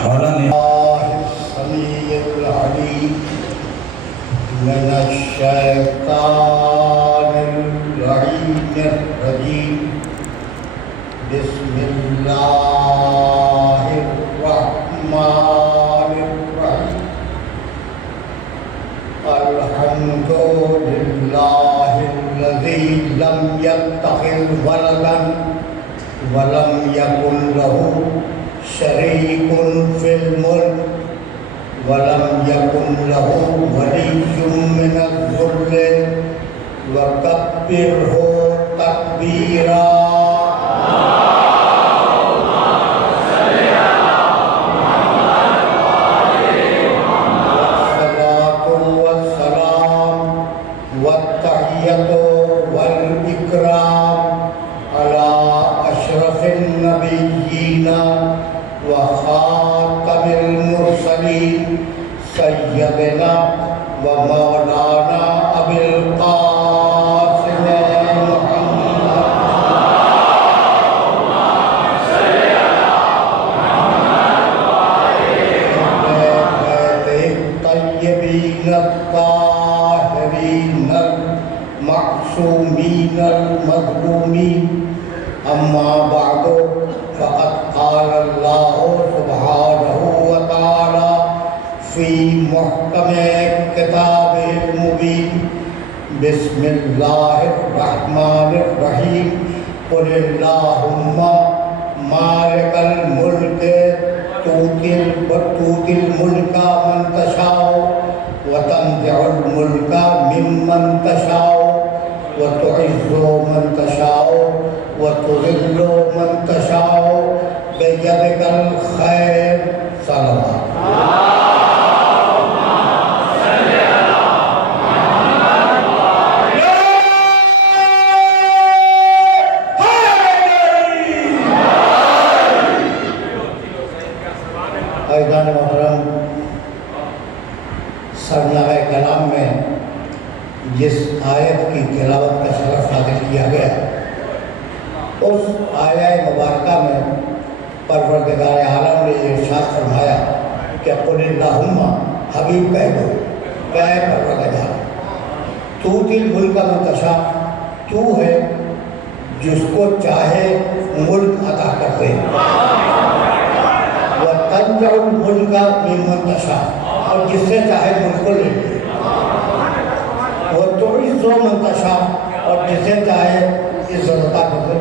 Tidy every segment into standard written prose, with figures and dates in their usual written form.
الله السميع العليم من الشيطان اللعين الرجيم بسم الله الرحمن الرحيم الحمد لله الذي لم يتخذ ولدا ولم يكن له شريك في الملك ولم يكن له ولي من الذل وكبره تكبيرا. والصلاة والسلام والتحية والإكرام على أشرف النبيين وخاتم المرسلين سيدنا ومولانا أبي القاسم محمد الطيبين الطاهرين المعصومين المظلومين. أما بعد فقد قال الله سبحانه وتعالى في محكم كتابه المبين بسم الله الرحمن الرحيم قل اللهم مالك الملك تؤتي الملك من تشاء وتنزع الملك ممن تشاء وتعز من تشاء وتذل من تشاء بيدك الخير. صلوات. عزیزان محترم، سرنامہ کلام میں جس آیت کی تلاوت کا شرف حاصل کیا گیا، اس آیہ مبارکہ میں پروردگار عالم نے ارشاد فرمایا کہ قل اللہم، حبیب کہہ دو کہ اے پروردگار، تؤتی الملک من تشاء، تو ہے جس کو چاہے ملک عطا کر دے، وتنزع الملک ممن تشاء، اور جس سے چاہے ملک کو لے لے، وتعز من تشاء، اور جس سے چاہے عزت عطا کر دے،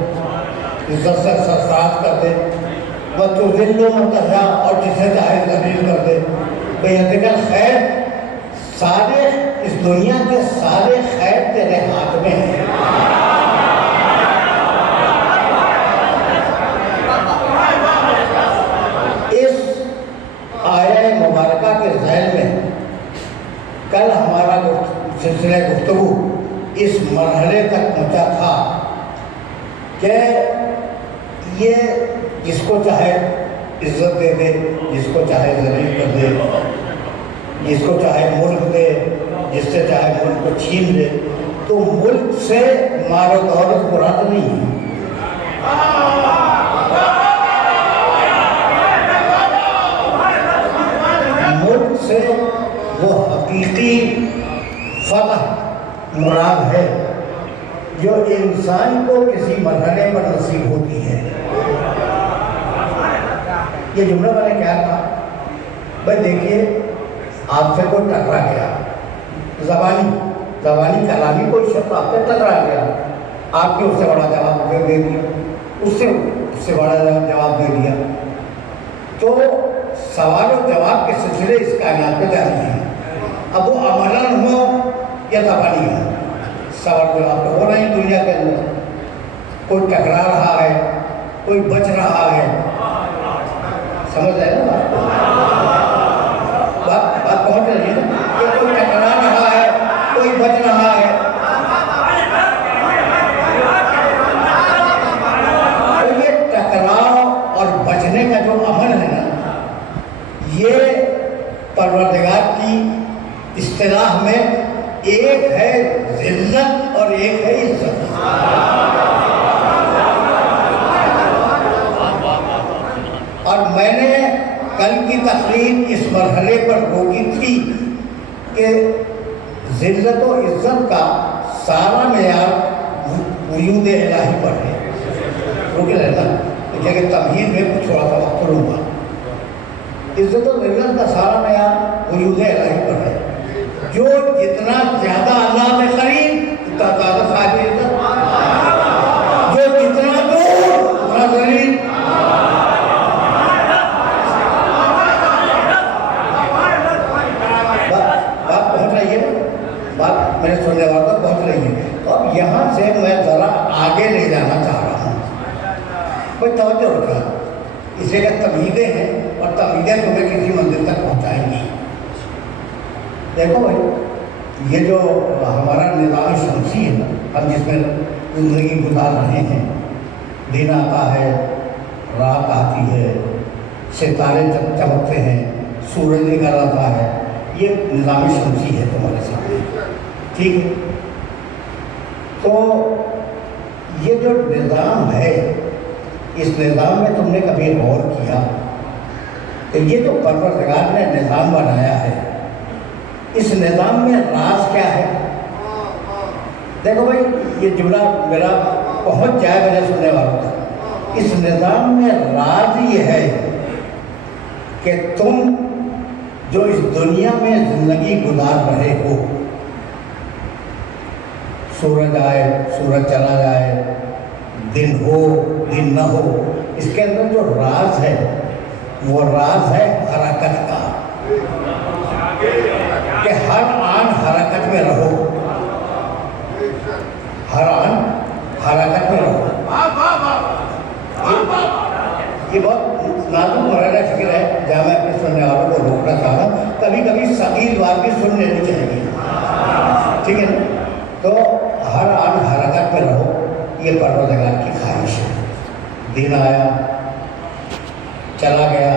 عزت سے سرفراز کر دے، وَتُذِلُّ مَن تَشَاءُ، اور جسے چاہے ذلیل کر دے. بِیَدِکَ الْخَیْرُ، سارے اس دنیا کے سارے خیر تیرے ہاتھ میں ہیں. اس آیہ مبارکہ کے ذیل میں کل ہمارا سلسلہ گفتگو اس مرحلے تک پہنچا تھا کہ یہ جس کو چاہے عزت دے دے، جس کو چاہے ذلیل کر دے، جس کو چاہے ملک دے، جس سے چاہے ملک کو چھین دے. تو ملک سے مال و دولت مراد نہیں ہے. ملک سے وہ حقیقی فتح مراد ہے جو انسان کو کسی مرحلے پر نصیب ہوتی ہے. یہ جملہ میں نے کیا کہا؟ بھائی دیکھیے، آپ سے کوئی ٹکرا گیا، زبانی کلامی کوئی شخص آپ سے ٹکرا گیا، آپ نے اس سے بڑا جواب دے دیا، اس سے بڑا جواب دے دیا، تو سوال و جواب کے سلسلے اس کائنات میں جاری ہیں. اب وہ عملاً ہو یا زبانی ہو، سوال جواب تو ہو رہا ہی دنیا کے اندر. کوئی ٹکرا رہا ہے، کوئی بچ رہا ہے. سمجھ رہے ہیں نا بات پہنچ رہی ہے کہ کوئی ٹکرا رہا ہے، کوئی بچ رہا ہے. تو یہ ٹکراؤ اور بچنے کا جو عمل ہے نا، یہ پروردگار کی اصطلاح میں ایک ہے ذلت اور ایک ہے عزت. اور میں نے کل کی تقریر اس مرحلے پر ہوگی تھی کہ ذلت و عزت کا سارا معیار وجود الہی پر ہے. روکے رہنا کہ تمہید میں کچھ تھوڑا سا وقت لوں گا. عزت و ذلت کا سارا معیار وجود الہی پر ہے. جو جتنا زیادہ اللہ میں قریب اتنا زیادہ صاحب عزت، جو جتنا دور اتنا ذلیل. بات پہنچ رہی ہے، بات میرے سننے والوں تک پہنچ رہی ہے. تو اب یہاں سے میں ذرا آگے لے جانا چاہ رہا ہوں. کوئی توجہ رکھا، اس لیے کہ تمہیدیں ہیں اور تمہیدیں تمہیں کسی منزل تک پہنچائیں گی. دیکھو بھائی، یہ جو ہمارا نظام شمسی ہے نا، ہم جس میں زندگی گزار رہے ہیں، دن آتا ہے، رات آتی ہے، ستارے چمکتے ہیں، سورج نکل آتا ہے، یہ نظام شمسی ہے تمہارے سامنے. ٹھیک ہے؟ تو یہ جو نظام ہے، اس نظام میں تم نے کبھی غور کیا کہ یہ جو پروردگار نے نظام بنایا ہے، اس نظام میں راز کیا ہے؟ دیکھو بھائی، یہ جملہ میرا پہنچ جائے میرے سننے والوں تک. اس نظام میں راز یہ ہے کہ تم جو اس دنیا میں زندگی گزار رہے ہو، سورج آئے، سورج چلا جائے، دن ہو، دن نہ ہو، اس کے اندر جو راز ہے وہ راز ہے حرکت کا، کہ ہر آن حرکت میں رہو، ہر آن حرکت میں رہو. یہ بہت نازک مرحلہ فکر ہے جہاں میں اپنے سننے والوں کو روکنا چاہ رہا ہوں. کبھی کبھی ثقیل بات بھی سن لینی چاہیے. ٹھیک ہے نا؟ تو ہر آن حرکت میں رہو، یہ پروردگار کی خواہش ہے. دن آیا، چلا گیا،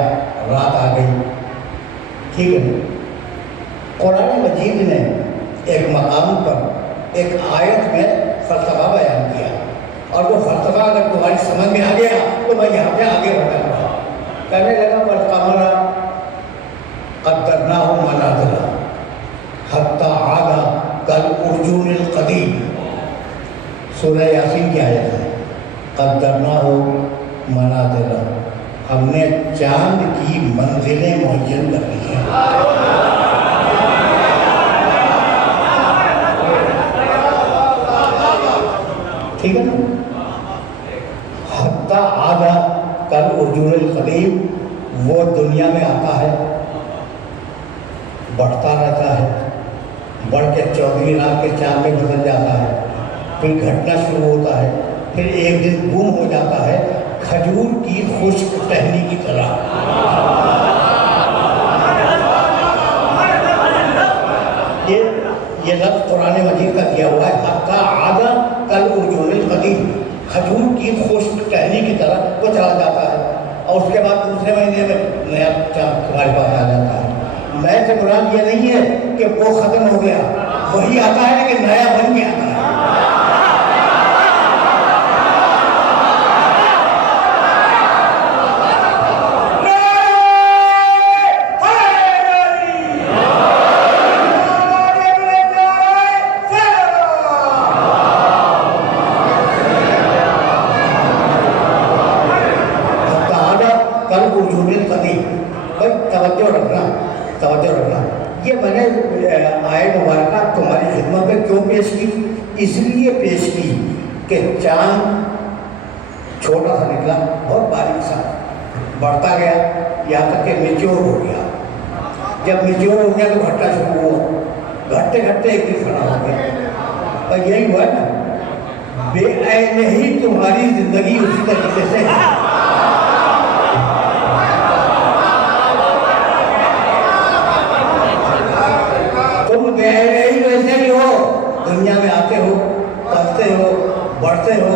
رات آ گئی. ٹھیک ہے نا؟ قرآن مجید نے ایک مقام پر ایک آیت میں فلسفہ بیان کیا، اور وہ فلسفہ اگر تمہاری سمجھ میں آ گیا تو میں یہاں پہ آگے بڑھا رہا. کہنے لگا والقمر قدرناہ منازل حتی عاد کالعرجون القدیم. سورہ یاسین کی آیت ہے. قدرناہ منازل، ہم نے چاند کی منزلیں معین کر دی ہیں. ٹھیک ہے نا؟ حتی عاد کالعرجون القدیم، وہ دنیا میں آتا ہے، بڑھتا رہتا ہے، بڑھ کے 14ویں رات کے چاند میں بدل جاتا ہے، پھر گھٹنا شروع ہوتا ہے، پھر ایک دن گم ہو جاتا ہے کھجور کی خشک ٹہنی کی طرح. یہ لفظ قرآن مجید کا دیا ہوا ہے، حتی عاد کالعرجون القدیم، کھجور کی خشک ٹہنی کی طرح وہ چلا جاتا ہے، اور اس کے بعد دوسرے مہینے میں نیا چاند تمہارے پاس آ جاتا ہے. نئے سے مراد یہ نہیں ہے کہ وہ ختم ہو گیا، وہی آتا ہے لیکن نیا بن کے آتا ہے. توجہ رکھنا. یہ میں نے آیت مبارکہ تمہاری خدمت میں کیوں پیش کی؟ اس لیے پیش کی کہ چاند چھوٹا سا نکلا، بہت باریک سا، بڑھتا گیا یہاں تک کہ میچور ہو گیا. جب میچور ہو گیا تو گھٹنا شروع ہوا، گھٹتے گھٹتے ایک دن کھڑا ہو گیا. اور یہی ہوا نا، بے عین ہی تمہاری زندگی اسی طریقے سے ہے. ویسے ہی ہو، دنیا میں آتے ہو، پلتے ہو، بڑھتے ہو،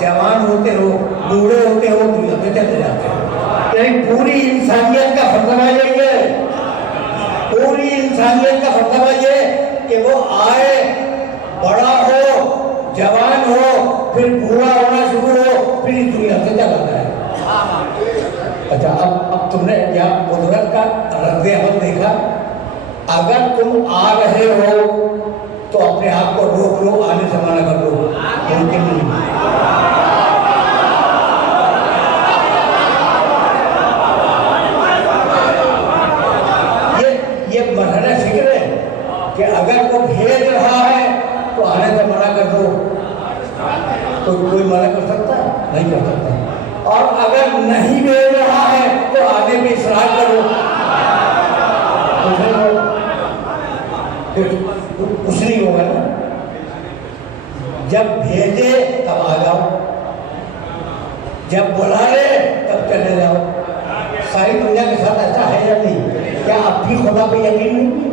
جوان ہوتے ہو، بوڑھے ہوتے ہو، دنیا میں چلے جاتے ہو. یعنی پوری انسانیت کا فلسفہ یہ ہے، پوری انسانیت کا فلسفہ یہ کہ وہ آئے، بڑا ہو، جوان ہو، پھر بوڑھا ہونا شروع ہو، پھر اس دنیا سے چلا جائے. اچھا اب تم نے کیا قدرت کا رد عمل دیکھا؟ اگر تم آ رہے ہو تو اپنے آپ کو روک لو، آنے سے منع کر دو، ممکن نہیں۔ یہ مرحلہ فکر ہے کہ اگر وہ بھیج رہا ہے تو آنے سے منع کر دو، تو کوئی منع کر سکتا ہے؟ نہیں کر سکتا۔ اور اگر نہیں بھیج رہا ہے تو آنے میں اصرار کرو، کچھ نہیں ہوگا نا۔ جب بھیجے تب آ جاؤ، جب بلائے تب چلے جاؤ۔ ساری دنیا کے ساتھ ایسا ہے یا نہیں؟ کیا اب بھی خدا پہ یقین نہیں؟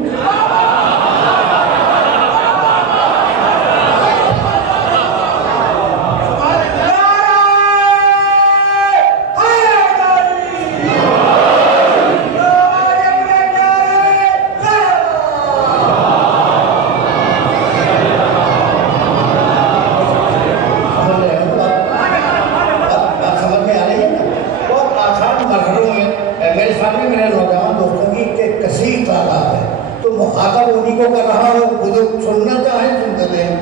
مخاطب انہیں کو کر رہا ہوں، بزرگ سننا چاہیں سنتے رہیں۔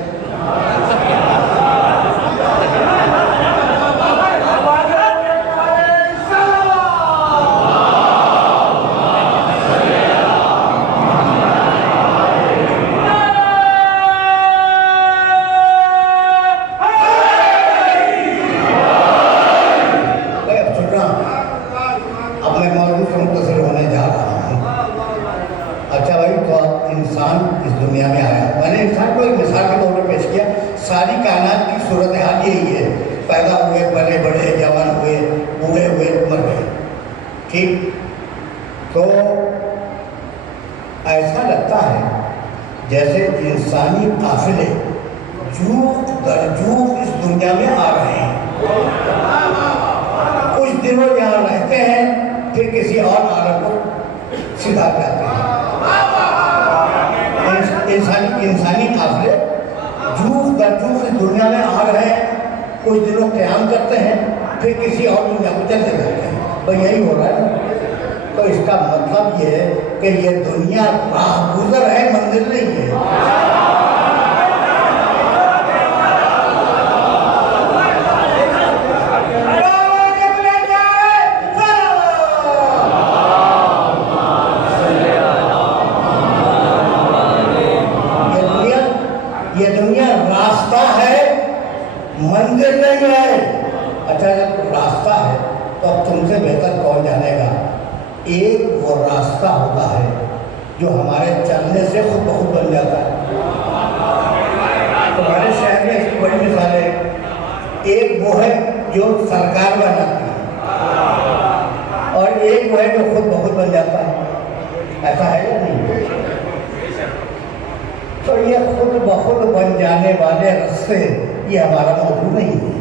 اب میں موضوع سے متصل ہونے جا رہا ہوں۔ اچھا بھائی، تو انسان اس دنیا میں آیا، میں نے انسان کو ایک مثال کے طور پر پیش کیا۔ ساری کائنات کی صورتحال یہی ہے، پیدا ہوئے، بڑے بڑے، جوان ہوئے، بوڑھے ہوئے، مر گئے، ٹھیک؟ تو ایسا لگتا ہے جیسے انسانی قافلے جوق در جوق اس دنیا میں آ رہے ہیں، کچھ دنوں یہاں رہتے ہیں، پھر کسی اور عالم کو سدھار جاتے ہیں۔ انسانی قافلے جوق در جوق اس دنیا میں آ رہے ہیں، کچھ دنوں قیام کرتے ہیں، پھر کسی اور دنیا کو چلتے جاتے ہیں۔ تو یہی ہو رہا ہے۔ تو اس کا مطلب یہ ہے کہ یہ دنیا راہ گزر ہے، منزل نہیں ہے۔ یہ دنیا راستہ ہے، منزل نہیں ہے۔ اچھا جب راستہ ہے تو اب تم سے بہتر کون جانے گا؟ ایک وہ راستہ ہوتا ہے جو ہمارے چلنے سے خود بخود بن جاتا ہے۔ تمہارے شہر میں اس کی بڑی مثال ہے، ایک وہ ہے جو سرکار بناتی ہے، اور ایک وہ ہے جو خود بخود بن جاتا ہے۔ ایسا ہے یا نہیں؟ تو یہ خود بخود بن جانے والے راستے یہ ہمارا موضوع نہیں ہے۔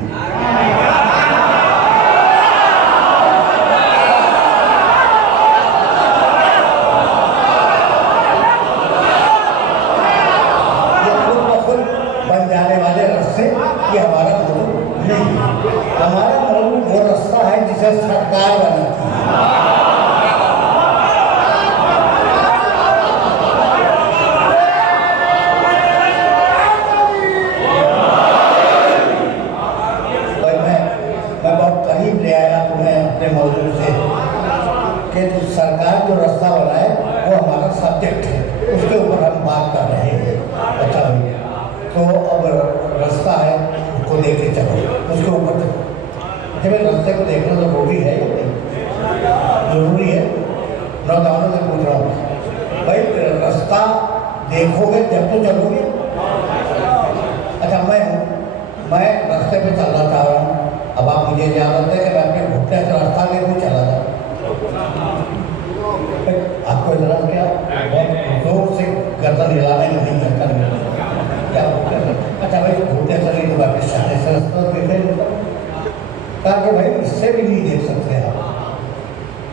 یہ خود بخود بن جانے والے راستے یہ ہمارا موضوع نہیں ہے۔ ہمارا موضوع وہ راستہ ہے جسے سرکار بناتی ہے۔ موضوع سے کہ سرکار جو راستہ بنائے وہ ہمارا سبجیکٹ ہے، اس کے اوپر ہم بات کر رہے ہیں۔ اچھا بھائی، تو اب راستہ ہے، اس کو دیکھ کے چلو، اس کے اوپر چلو۔ اچھا بھائی، راستے کو دیکھنا ضروری ہے یا نہیں؟ ضروری ہے۔ نوجوانوں سے پوچھ رہا ہوں، بھائی راستہ دیکھو گے جب تو چلو گے۔ اچھا میں راستے پہ چلنا چاہ رہا ہوں، اب آپ مجھے اجازت ہے کہ میں اپنے گھٹنے سے راستہ لے کے چلا جاؤں؟ آپ کو اجازت کیا؟ بہت زور سے گردن ہلانے میں نہیں کرتا کیا؟ اچھا بھائی، گھٹنے سے نہیں تو باقی شانے سے راستہ دیکھے کہا کہ بھائی اس سے بھی نہیں دیکھ سکتے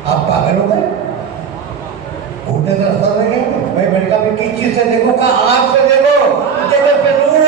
آپ پاگل ہو گئے؟ گھٹنے سے راستہ دیکھیں بھائی، میں نے کہا کس چیز سے دیکھو؟ کہا آنکھ سے دیکھو، جگہ پہ نور ہے۔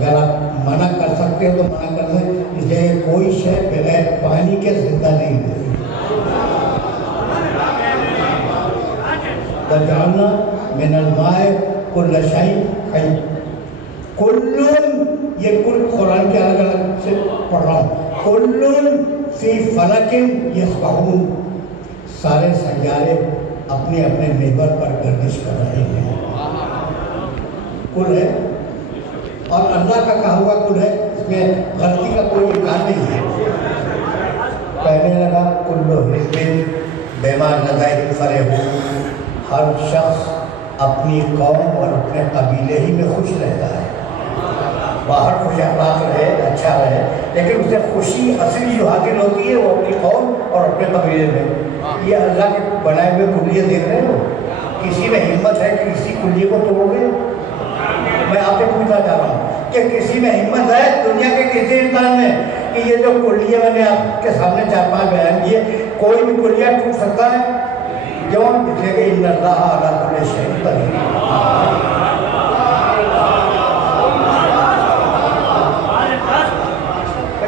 اگر آپ منع کر سکتے ہو تو منع کر دیں، اس لیے کوئی شے بغیر پانی کے زندہ نہیں ہوئی۔ وَجَعَلْنَا مِنَ الْمَاءِ كُلَّ شَيْءٍ حَيٍّ۔ کُلٌّ، یہ کل قرآن کے الگ الگ سے پڑھ رہا ہوں، کُلٌّ فِي فَلَكٍ يَسْبَحُونَ، سارے سیارے اپنے اپنے محور پر گردش کر رہے ہیں۔ کل ہے اور اللہ کا کہا ہوا کل ہے، اس میں غلطی کا کوئی امکان نہیں ہے۔ کہنے لگا کل حزب بما لدیہم فرحون، ہر شخص اپنی قوم اور اپنے قبیلے ہی میں خوش رہتا ہے، باہر خوش اخلاق رہے، اچھا رہے، لیکن اسے خوشی اصلی جو حاصل ہوتی ہے وہ اپنی قوم اور اپنے قبیلے میں۔ یہ اللہ کے بنائے ہوئے کلیے دیکھ رہے ہو، کسی میں ہمت ہے کہ کسی کلیے کو توڑ گے؟ میں آپ سے پوچھنا چاہ رہا ہوں کہ کسی میں ہمت ہے دنیا کے کسی انسان میں کہ یہ جو کلیے میں نے آپ کے سامنے 4-5 بیان کیے، کوئی بھی کلیہ ٹوٹ سکتا ہے؟ کیوں؟ اس لیے کہ ان اللہ علی کل شیء قدیر۔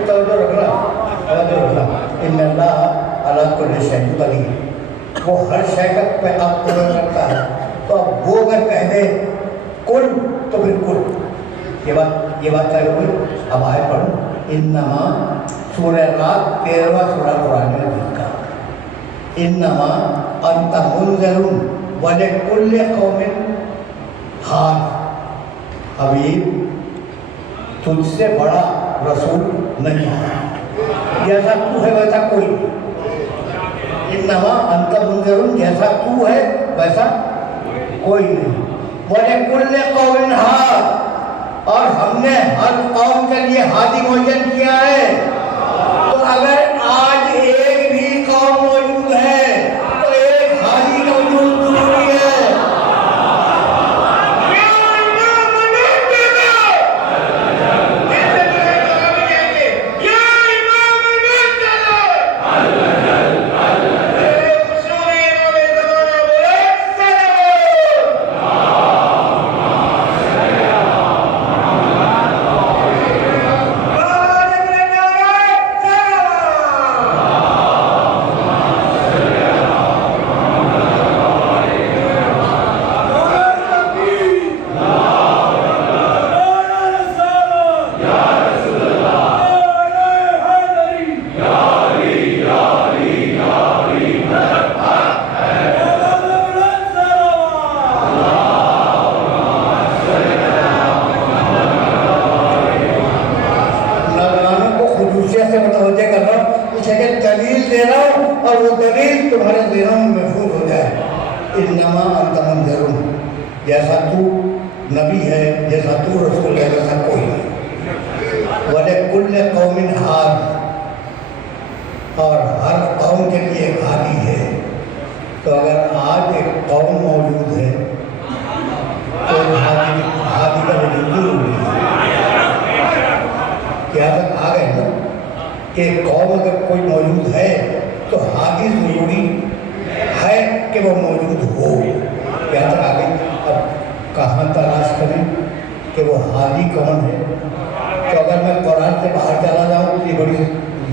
توجہ رکھنا، ان اللہ علی کل شیء قدیر، وہ ہر شے کا آپ قدرت رکھتا ہے۔ تو اب وہ اگر کہہ دے کل تو پھر کل، یہ بات طے ہو گئی۔ اب آئے پڑھو، انما سورہ رات 13واں سورہ قرآن مجید کا، انما انت منذر ولکل قوم ہاد، حبیب تجھ سے بڑا رسول نہیں ہے، جیسا تو ہے ویسا کوئی نہیں۔ انما انت منذر، جیسا تو ہے ویسا کوئی نہیں۔ وَلِكُلِّ قَوْمٍ ہَادٍ، اور ہم نے ہر قوم کے لیے ہادی معین کیا ہے۔ تو اگر آج ایک بھی قوم موجود ہے تو ایک ہادی کا وجود ضروری ہے۔ انما انت منذر، جیسا تو نبی ہے، جیسا تو رسول ہے، ویسا کوئی نہیں۔ وَلِكُلِّ قَوْمٍ ہاد، اور ہر قوم کے لیے ایک ہادی ہے۔ تو اگر آج ایک قوم موجود ہے تو ہادی کا وجود ضروری ہے۔ کیا تک آ گئے نا کہ قوم اگر کوئی موجود ہے تو ہادی ضروری ہے کہ وہ موجود ہو۔ کیا تک آ گئی؟ اب کہاں تلاش کریں کہ وہ ہادی کون ہے؟ تو اگر میں قرآن سے باہر چلا جاؤں تو یہ بڑی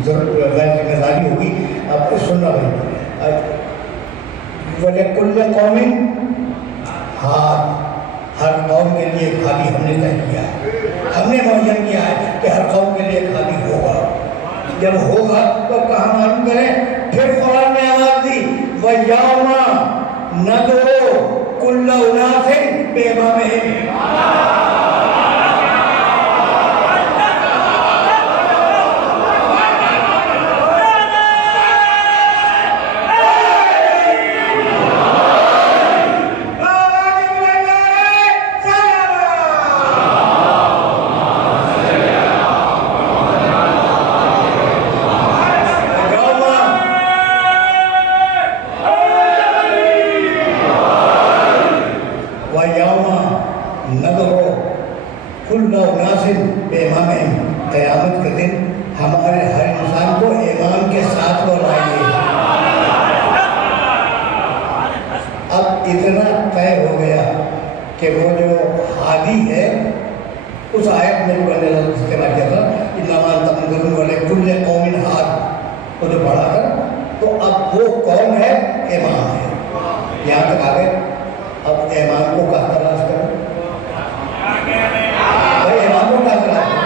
ذمہ داری ہوگی آپ کو سننا بھائی۔ وَلِكُلِّ قَوْمٍ ہاد، ہر قوم کے لیے ایک ہادی ہم نے طے کیا ہے، ہم نے معین کیا ہے کہ ہر قوم کے لیے ایک ہادی ہوگا۔ جب ہوگا تو کہاں معلوم کریں؟ پھر قرآن نے آواز دی، وَيَوْمَ نَدْعُو كُلَّ أُنَاسٍ بِإِمَامِهِمْ۔ قیامت کے دن ہمارے ہر انسان کو امام کے ساتھ بلائیے۔ اب اتنا طے ہو گیا کہ وہ جو ہادی ہے، اس آیت آیت میں جو اللہ نے استعمال کیا تھا انما انت منذر ولکل قوم ہاد، وہ جو پڑھا تھا، تو اب وہ قوم ہے امام ہے. یہاں تک آ گئے. اب امام کو کہاں تلاش کریں؟ بھائی امام کو کہاں تلاش کریں؟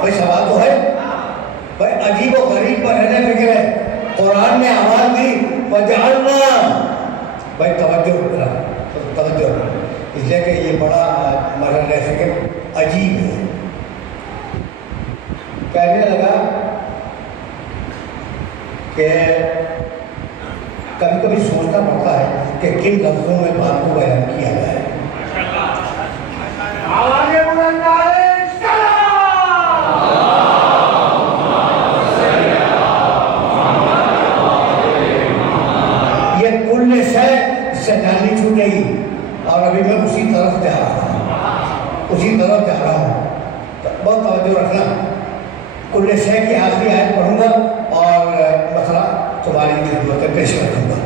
بھائی سوال تو ہے. بھائی عجیب و غریب پر رہنے فکر ہے. قرآن نے آواز دی وجعلنا. بھائی توجہ کرا، توجہ، اس لیے کہ یہ بڑا مرحلہ فکر عجیب ہے. کہنے لگا کہ کبھی کبھی سوچنا پڑتا ہے کہ کن لفظوں میں بات کو بیان کیا جائے. یہ کل شے سے جاننی چھوٹ گئی اور ابھی میں اسی طرف جا رہا ہوں. بہت توجہ رکھنا. کل شے کی آخری آیت پڑھوں گا اور مسئلہ تمہاری خدمت میں پیش رکھوں گا.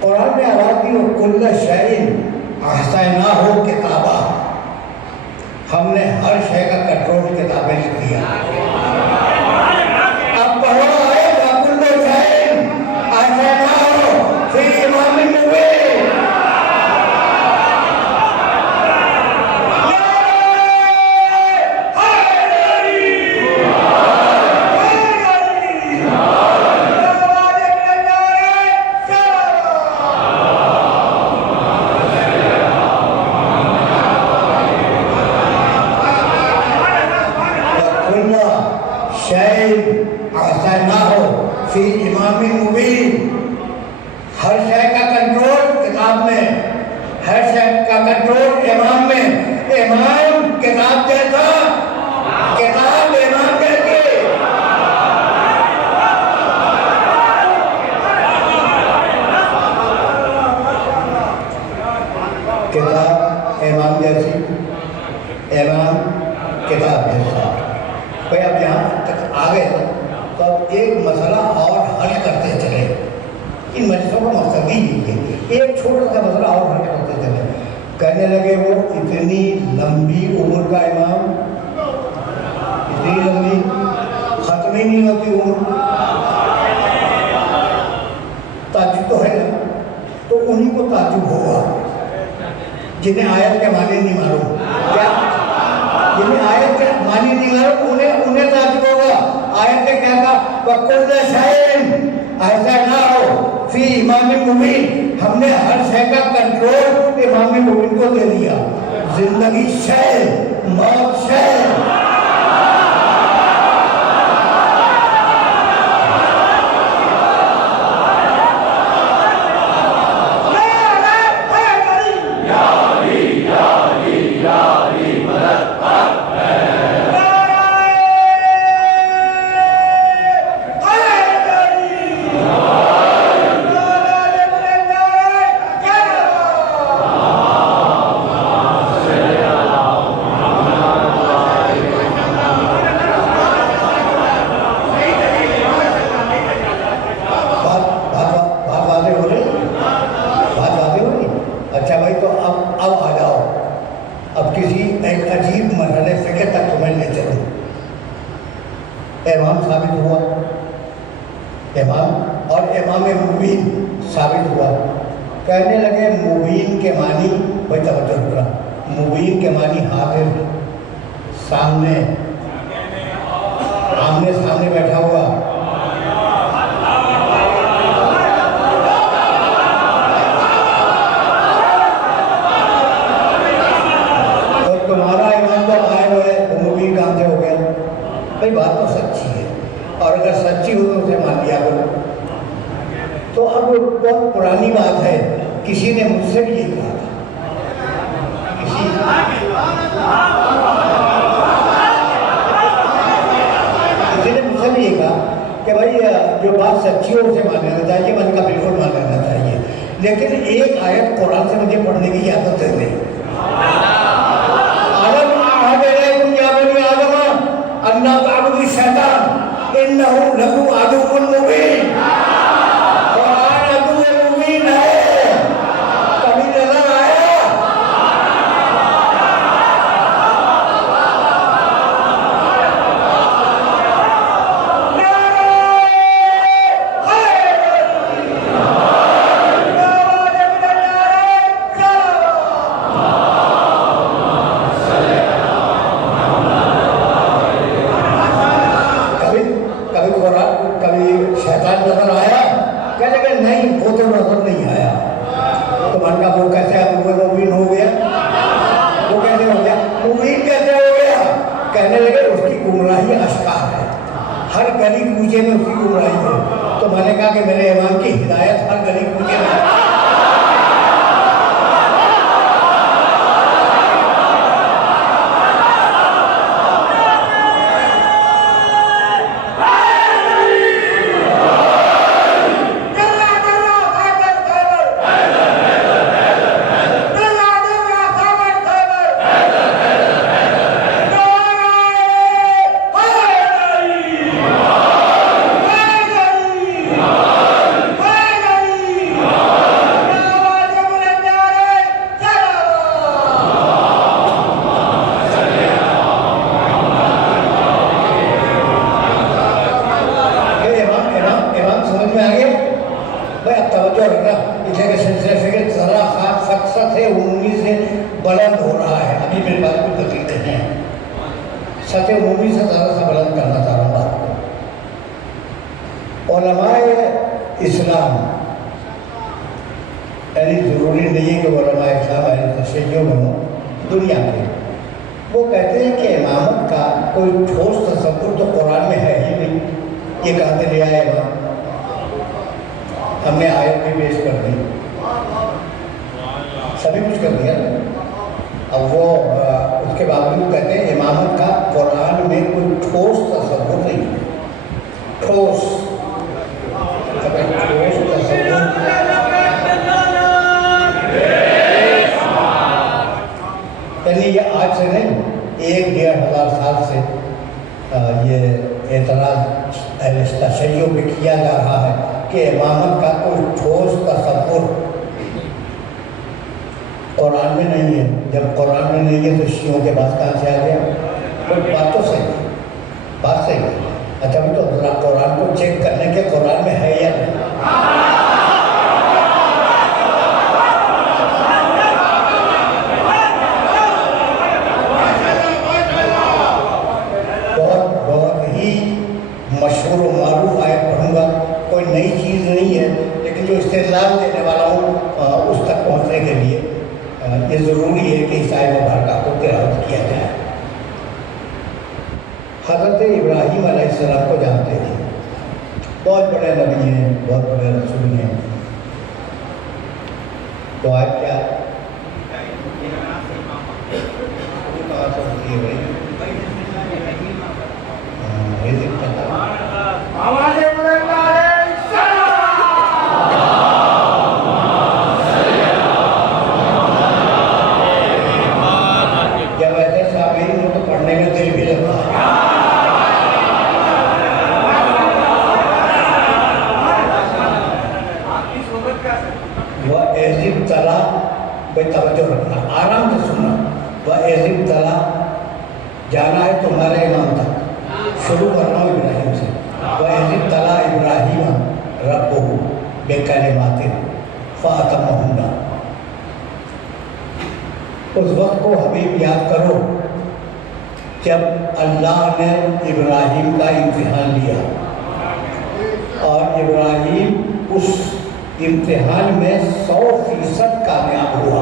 قرآن نے آواز دی کل شیء احصیناہ کتابا. ہم نے ہر شے کا کنٹرول کتابیں لکھ دیا. اب پڑھو ہے کل شیء احصیناہ فی امام مبین. فی امام مبین. ہر شے کا کنٹرول کتاب میں، ہر شے کا کنٹرول امام میں. امام کتاب جیسا، کتاب امام جیسی. کتاب امام جیسی، امام کتاب جیسا. بھائی اب یہاں تک آ گئے تو اب ایک مسئلہ اور حل کرتے چلے. ان مجلسوں کا مقصد ہی ہے ایک چھوٹا سا مسئلہ اور حل کرتے چلے. کہنے لگے وہ اتنی لمبی عمر کا امام، اتنی لمبی ختم ہی نہیں ہوتی عمر. تعجب تو ہے نا. تو انہیں کو تعجب ہوگا جنہیں آیت کے معنی نہیں معلوم. کیا جنہیں آیت کے معنی نہیں معلوم انہیں تعجب ہوگا. آیت نے کیا کہا وَكُلَّ شَيْءٍ أَحْصَيْنَاهُ فِي إِمَامٍ مُبِينٍ. ہم نے ہر شے کا کنٹرول امام مبین کو دے دیا. زندگی شے، موت شے. امام ثابت ہوا، امام اور امام مبین ثابت ہوا. کہنے لگے مبین کے معنی، بھائی توجہ کرا، مبین کے معنی حاضر، سامنے، آمنے سامنے بیٹھا ہوا. تو تمہارا امام تو غائب ہے، وہ مبین کہاں سے ہو گیا؟ بھائی بات تو سچی ہے، اور اگر سچی ہو تو اسے مان لیا کرو. تو اب بہت پرانی بات ہے، کسی نے مجھ سے بھی یہ کہا تھا. کسی نے مجھ سے بھی یہ کہا کہ بھائی جو بات سچی ہو اسے مان لینا چاہیے. میں نے کہا بالکل مان لینا چاہیے، لیکن ایک آیت قرآن سے مجھے پڑھنے کی اجازت دے دیں. اَنَّا تَعْبُدُوا الشَّيْطَانَ إِنَّهُ لَكُمْ عَدُوٌّ مُّبِينٌ. قرآن عدو مبین ہے. کبھی نظر آیا؟ کبھی شیطان نظر آیا؟ کہنے لگے نہیں وہ تو نظر نہیں آیا. تو من کا وہ کیسے مبین ہو گیا؟ وہ کیسے ہو گیا؟ مبین کیسے ہو گیا؟ کہنے لگے اس کی گمراہی اشکار ہے، ہر گلی کوچے میں اس کی گمراہی ہے. تو میں نے کہا کہ میرے امام کی ہدایت ہر گلی کوچے میں ہے. بلند ہو رہا ہے. ابھی میرے پاس کچھ دقیقیں ہیں، سطح عمومی سے ذرا سا بلند کرنا چاہ رہا ہوں بات کو. علماء اسلام، یعنی ضروری نہیں ہے کہ علماء اسلام اہل تشیع میں ہوں، دنیا میں وہ کہتے ہیں کہ امامت کا کوئی ٹھوس تصور تو قرآن میں ہے ہی نہیں. یہ کہاں سے لے آئے امام؟ ہم نے آیت بھی پیش کر دی، سبھی کچھ کر دیا. اب وہ اس کے باوجود کہتے ہیں امامت کا قرآن میں کوئی ٹھوس تصور نہیں ہے. ٹھوس تصور یعنی یہ آج سے نہیں، 1-1.5 سال سے یہ اعتراض اہل تشیع پہ کیا جا رہا ہے کہ امامت کا کوئی ٹھوس تصور قرآن میں نہیں ہے. جب قرآن میں نہیں ہے تو شیعوں کے پاس کہاں سے آ گیا؟ کوئی بات تو صحیح ہے، بات صحیح ہے. اچھا بھی تو ذرا قرآن کو چیک کرنے کے قرآن میں ہے یا نہیں. بہت ہی مشہور و معروف آیت پڑھوں گا، کوئی نئی چیز نہیں ہے، لیکن جو استدلال دینے والا ہوں اس تک پہنچنے کے لیے یہ ضروری ہے کہ اس آیت مبارکہ کو تلاوت کیا جائے. حضرت ابراہیم علیہ السلام کو جانتے ہیں، بہت بڑے نبی ہیں، بہت بڑے رسول ہیں. تو آج کیا توجہ رکھنا، آرام سے سننا. وَإِذِ ابْتَلَىٰ جانا ہے تمہارے امام تک، شروع کرنا ہوں ابراہیم سے. وَإِذِ ابْتَلَىٰ إِبْرَاهِيمَ رَبُّهُ بِكَلِمَاتٍ فَأَتَمَّهُنَّ. اس وقت کو حبیب یاد کرو جب اللہ نے ابراہیم کا امتحان لیا اور ابراہیم اس امتحان میں 100% کامیاب ہوا.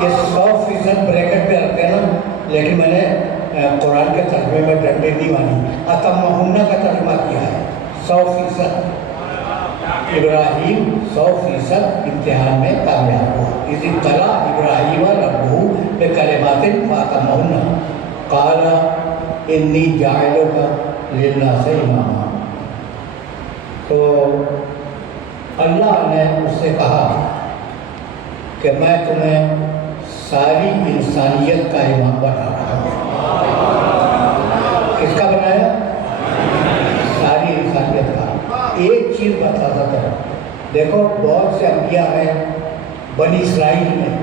یہ 100% بریکٹ پہ رکھتے ہیں نا، لیکن میں نے قرآن کے ترجمے میں ڈنڈے نہیں مانی، اتمہنہ کا ترجمہ کیا ہے. 100% ابراہیم 100% امتحان میں کامیاب ہوا. اذ ابتلیٰ ابراہیم ربہ بکلمات فاتمہنہ قال انی جاعلک للناس اماما. تو اللہ نے اس سے کہا کہ میں تمہیں ساری انسانیت کا امام بنا رہا ہوں. کس کا بنایا؟ ساری انسانیت کا. ایک چیز بتاتا تھا، دیکھو بہت سے انبیاء ہیں بنی اسرائیل میں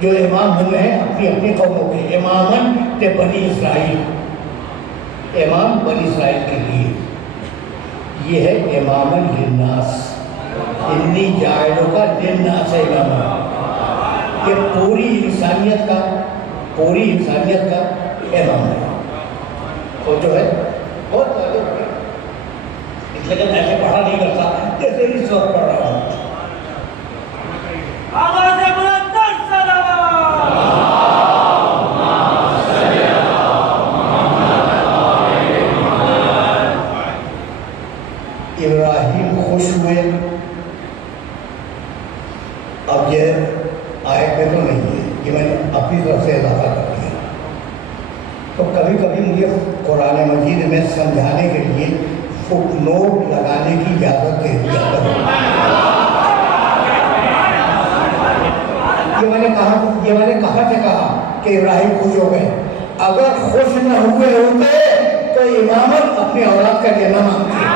جو امام ہوئے ہیں اپنی اپنی قوموں کے. اماماً تے بنی اسرائیل، امام بنی اسرائیل کے لیے. یہ ہے اماماً للناس، انی جاعلک للناس اماما. یہ پوری انسانیت کا امام ہے. تو جو ہے بہت لیکن ایسے پڑھا نہیں کرتا جیسے اس وقت پڑھ رہا ہوں. آواز بلند کر ابراہیم خوش ہوئے. اب یہ آیت میں تو نہیں ہے، یہ میں نے اپنی طرف سے اضافہ کر دیا. تو کبھی کبھی مجھے قرآن مجید میں سمجھانے کے لیے فٹ نوٹ لگانے کی اجازت دے دیا. یہ میں نے کہاں سے کہا کہ ابراہیم خوش ہو گئے. اگر خوش نہ ہوئے ہوتے تو امامت اپنی اولاد کا لینا مانگتے.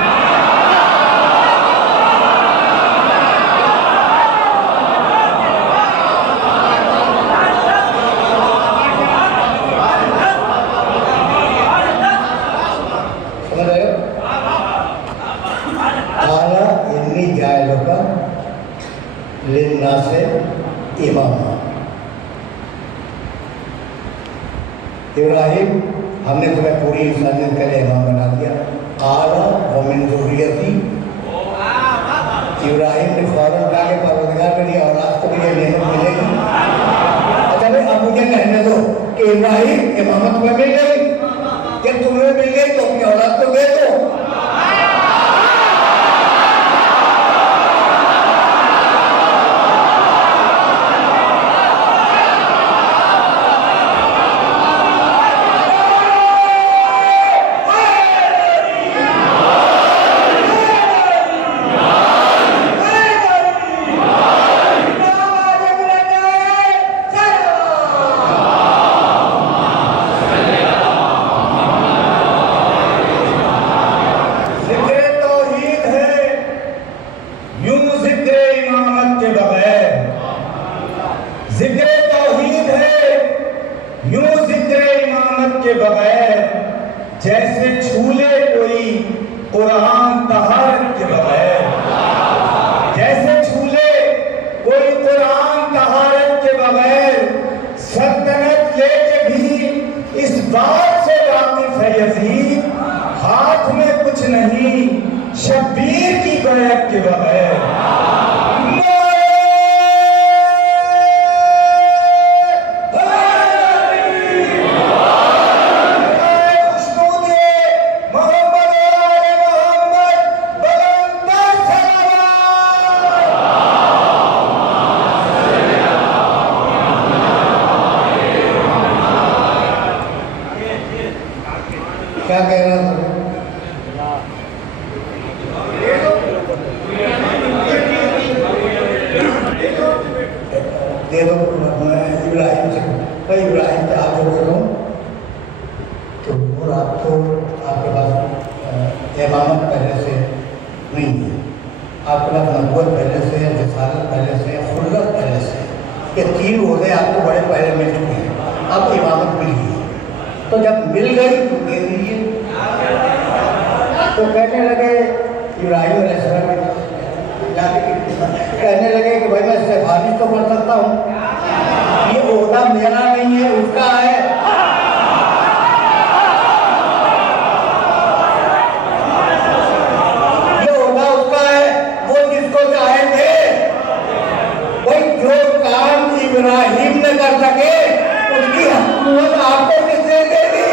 سمجھ رہے ہو؟ اعلیٰ انی جاعلک للناس اماما. ابراہیم ہم نے تمہیں پوری انسانیت کے لیے امام بنا دیا. قال ومن ذریتی. ابراہیم نے فوراً کہا کہ پروردگار میری اولاد کو بھی یہ نعمت ملے گی. اچھا بھائی اب مجھے کہنے دو کہ ابراہیم امامت تمہیں مل گئی، جب تمہیں مل گئی تو اپنی اولاد کو دے دو. جیسے چھولے کوئی قرآن طہارت کے بغیر، جیسے چھولے کوئی قرآن طہارت کے بغیر، سلطنت لے کے بھی اس بات سے واقف ہے یزید ہاتھ میں کچھ نہیں شبیر کی بیعت کے بغیر. کیا کہہ رہا تھا؟ دے دو ابراہیم سے. بھائی ابراہیم سے آپ جو بول رہا ہوں تو اور آپ کو آپ کے پاس امامت پہلے سے نہیں ہے، آپ کے پاس نبوت پہلے سے، رسالت پہلے سے، خلت پہلے سے. یہ تین عہدے آپ کو بڑے پہلے مل چکے ہیں، آپ کو امامت مل گئی ہے. تو جب مل گئی تو دے دیجیے. تو کہنے لگے ابراہیم علیہ السلام کہنے لگے کہ بھائی میں سفارش تو کر سکتا ہوں، یہ عہدہ میرا نہیں ہے اس کا ہے. یہ عہدہ اس کا ہے، وہ جس کو چاہے تھے. بھائی جو کام ابراہیم نے کر سکے اس کی حکومت آپ کو کس نے دے دی؟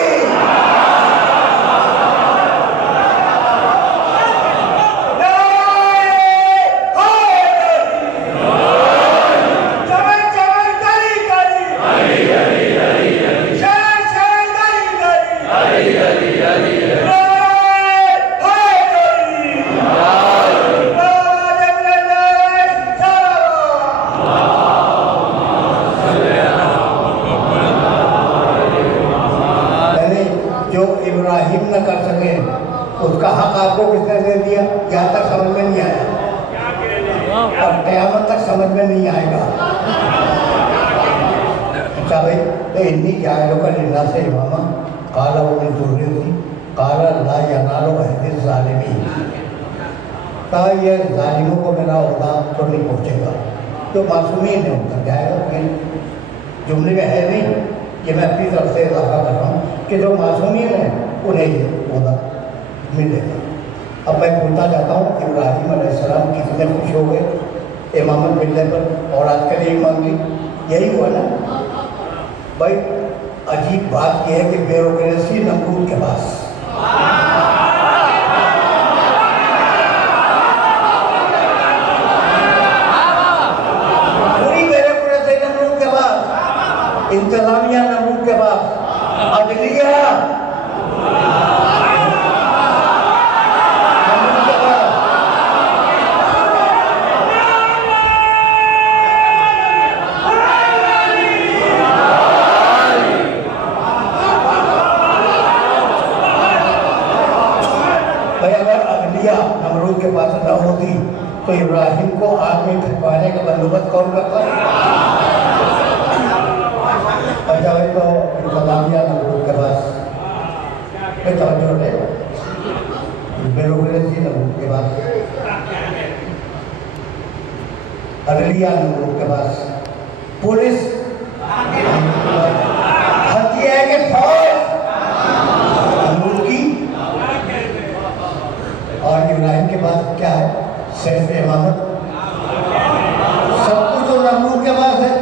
ابراہیم نہ کر سکے اس کا حق آپ کو کس نے دے دیا؟ یہاں تک سمجھ میں نہیں آیا اور قیامت تک سمجھ میں نہیں آئے گا. اچھا بھائی تو انی جاعلک للناس اماما قال ومن ذریتی قال لا ینال عہد الظالمین. کہا یہ ظالموں کو میرا عہدہ تو نہیں پہنچے گا. جو معصومین ہے ان تک جائے گا. پھر جملے میں ہے نہیں، یہ میں اپنی طرف سے اضافہ کر رہا ہوں کہ جو معصومین ہیں انہیں یہ عہدہ ملے گا. اب میں بولتا جاتا ہوں ابراہیم علیہ السلام کتنے خوش ہو گئے امامت ملنے پر اور آج کل یہ مانگی، یہی ہوا نا بھائی۔ عجیب بات یہ ہے کہ بیوروکریسی نمرود کے پاس، پوری بیوروکریسی نمرود کے پاس، انتظامیہ نمرود کے پاس، عدلیہ نمرود کے پاس نہ ہوتی تو ابراہیم کو آگ میں پھینکوانے کا بندوبست کون کرتا؟ اچھا بھائی تو انتظامیہ نمرود کے پاس، میں توجہ لے بیوروکریسی نمرود کے پاس، عدلیہ نمرود کے پاس، پولیس ہتھیار ہے کہ فوج نمرود کی، اور ابراہیم کے پاس کیا ہے؟ صرف امامت، سب کچھ تو نمرود کے پاس ہے۔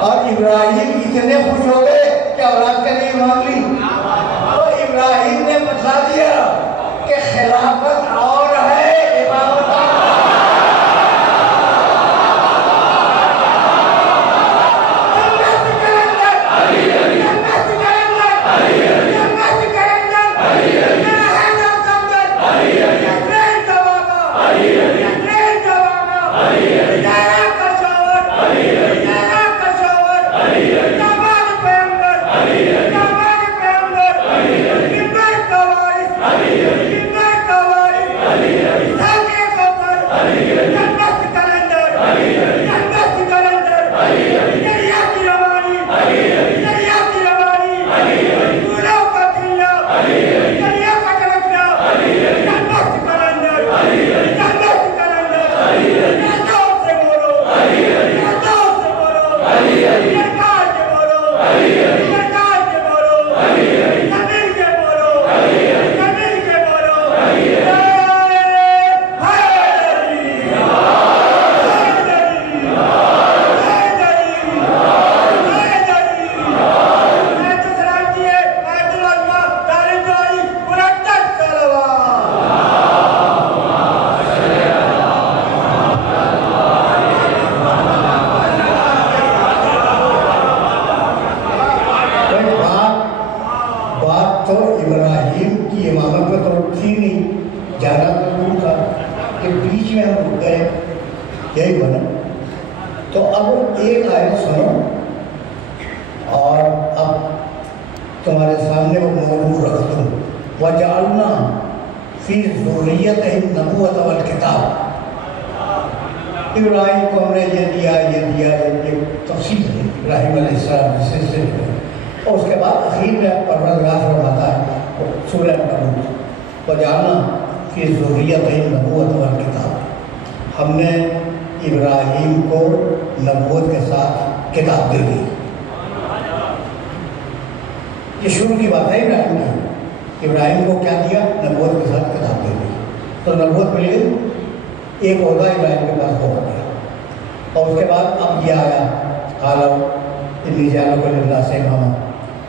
اور ابراہیم اتنے خوش ہو گئے کہ اولاد کے لیے مانگ لی، تو ابراہیم نے بتا دیا کہ خلافت اور ہے امامت یہی بنا۔ تو اب ایک آیت سنو اور اب تمہارے سامنے وہ موضوع رکھ دوں، وَجَعَلْنَا فِي ذُرِّيَّتِهِ النَّبُوَّةَ وَالْكِتَابَ۔ ابراہیم کو ہم نے یہ دیا یہ تفصیل ہے ابراہیم علیہ السلام کے سلسلے میں، اور اس کے بعد اخیر میں پروردگار فرماتا ہے سورہ مریم، وَجَعَلْنَا فِي ذُرِّيَّتِهِ النَّبُوَّةَ وَالْكِتَابَ، ہم نے ابراہیم کو نبوت کے ساتھ کتاب دے دی۔ یہ شروع کی بات ہے ابراہیم کی، ابراہیم کو کیا دیا؟ نبوت کے ساتھ کتاب دے دی، تو نبوت مل گئی، ایک عہدہ ابراہیم کے پاس ہو گیا۔ اور اس کے بعد اب یہ آیا قالوا انی جاعلک للناس اماما،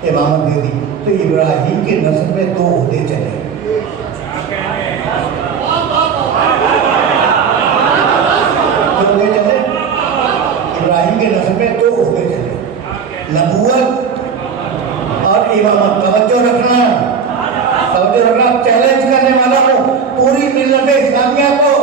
امامت دے دی، تو ابراہیم کی نسل میں دو عہدے چلے۔ ابراہیم کے نسل میں دو عہدے چلے، نبوت اور امامت۔ توجہ رکھنا، چیلنج کرنے والا ہوں پوری ملت اسلامیہ کو۔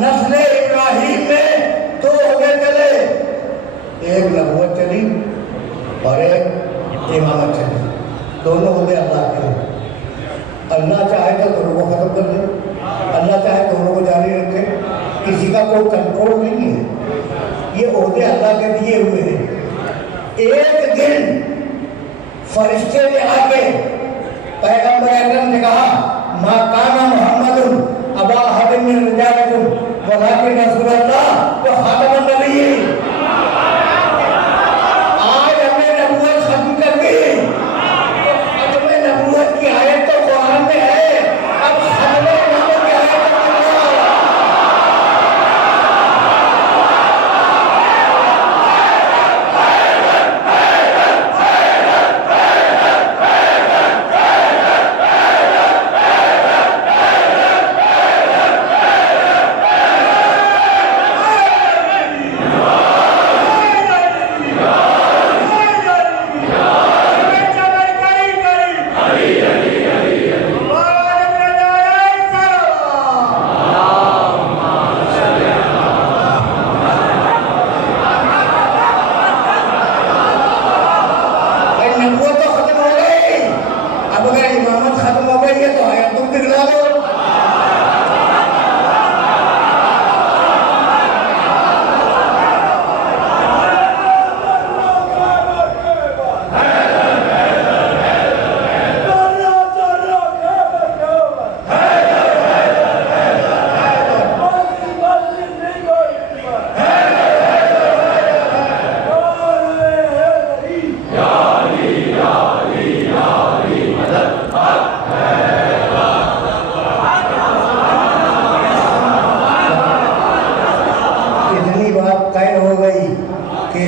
نسل ابراہیم میں دو عہدے چلے، ایک نبوت چلی اور ایک امامت چلی، دونوں عہدے اللہ کے۔ اللہ چاہے تو دونوں کو ختم کر دے، اللہ چاہے دونوں کو جاری رکھے، کسی کا کوئی کنٹرول نہیں ہے، یہ عہدے اللہ کے دیے ہوئے ہیں۔ ایک دن فرشتے نے آ کے پیغمبر اکرم نے کہا ما کان محمد ابا احد من رجالکم ولکن رسول اللہ و خاتم النبیین، آج ہم نے نبوت ختم کر دی، ختم نبوت کی آیت تو قرآن میں ہے، اب ختم نبوت کی آیت تو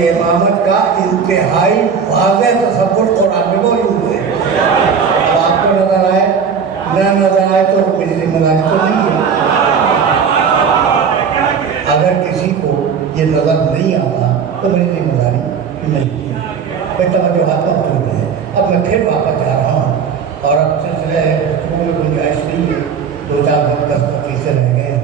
امامت کا انتہائی واضح تصور قرآن میں موجود ہے۔ اب آپ کو نظر آئے نہ نظر آئے تو میری ذمہ داری تو نہیں ہے۔ اگر کسی کو یہ نظر نہیں آتا تو میری ذمہ داری نہیں ہے۔ کوئی توجہات موجود ہے۔ اب میں پھر واپس جا رہا ہوں اور اب سلسلے میں گنجائش نہیں ہے، 2-4 دن 10 سے رہ گئے،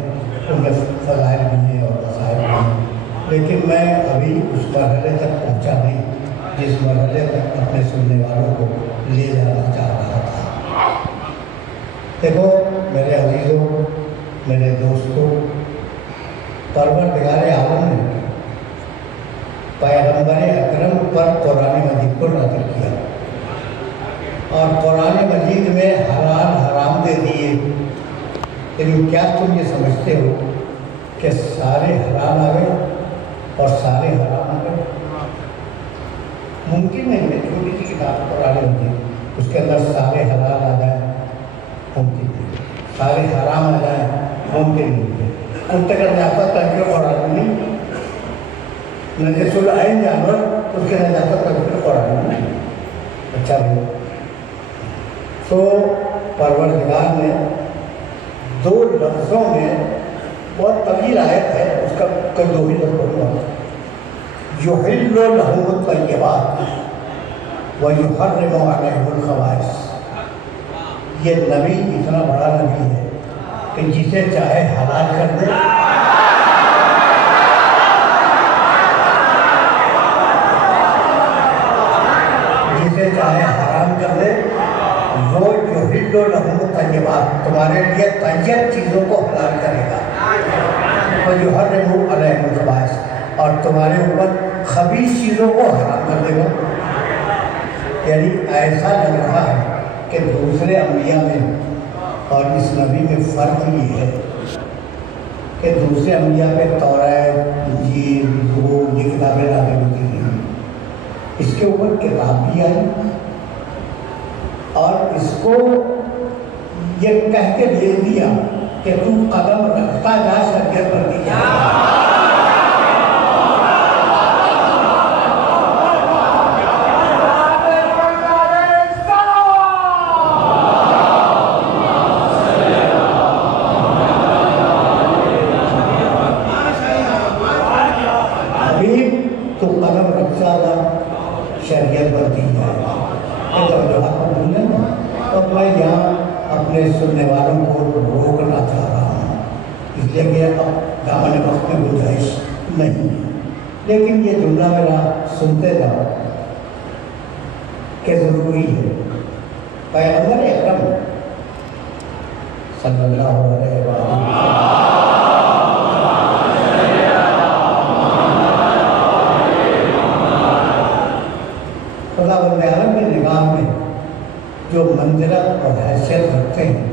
ان میں فضائل بھی ہیں اور مسائل بھی ہیں، لیکن میں ابھی اس مرحلے تک پہنچا نہیں جس مرحلے تک اپنے سننے والوں کو لے جانا چاہ رہا تھا۔ دیکھو میرے عزیزوں، میرے دوستوں، پروردگار عالم نے پیغمبر اکرم پر قرآن مجید کو نازل کیا اور قرآن مجید میں حلال حرام دے دیے، لیکن کیا تم یہ سمجھتے ہو کہ سارے حلال آ گئے اور سارے حرام آ گئے؟ ممکن نہیں ہے۔ چھوٹی سی کتاب قرآن مجید، اس کے اندر سارے حلال آ جائیں ممکن نہیں، سارے حرام آ جائیں ممکن نہیں ہے۔ کتے کا نجاست تذکر قرآن میں نہیں، نجس العین جانور اس کے نجاست تذکر قرآن میں نہیں۔ اچھا بھی تو پروردگار نے 2 لفظوں میں، بہت طویل آیت ہے، اس کا کوئی 2 ہی لفظ بولوں گا، یحل لہم الطیبات ویحرم علیہم الخبائث۔ یہ نبی اتنا بڑا نبی ہے کہ جسے چاہے حلال کر دے جسے چاہے حرام کر دے، وہ یحل لہم الطیبات، تمہارے لیے طیب چیزوں کو حلال کرے گا، ویحرم علیہم الخبائث، اور تمہارے اوپر خبیث چیزوں کو حرام کر دے گا۔ یعنی ایسا لگ رہا ہے کہ دوسرے انبیاء میں اور اس نبی میں فرق یہ ہے کہ دوسرے انبیاء پہ توریت، انجیل، زبور یہ کتابیں نازل ہوتی ہیں، اس کے اوپر کتاب بھی آئی اور اس کو یہ کہہ کے بھیج دیا کہ تو قدم رکھتا جا، شریعت بڑھتی جا۔ تو قدم رکھتا تھا، شریعت بڑھتی جائے۔ یہ توجہات کو بھولیں نا، اور میں یہاں اپنے سننے والوں کو روکنا چاہ رہا ہوں، اس لیے کہ اب دامن وقت میں گنجائش نہیں ہے، لیکن یہ جملہ میرا سنتے جاؤ کہ ضروری ہے۔ پیغمبر اکرم صلی اللہ علیہ وسلم۔ خدا بند عالم کی نگاہ میں جو منزلت اور حیثیت رکھتے ہیں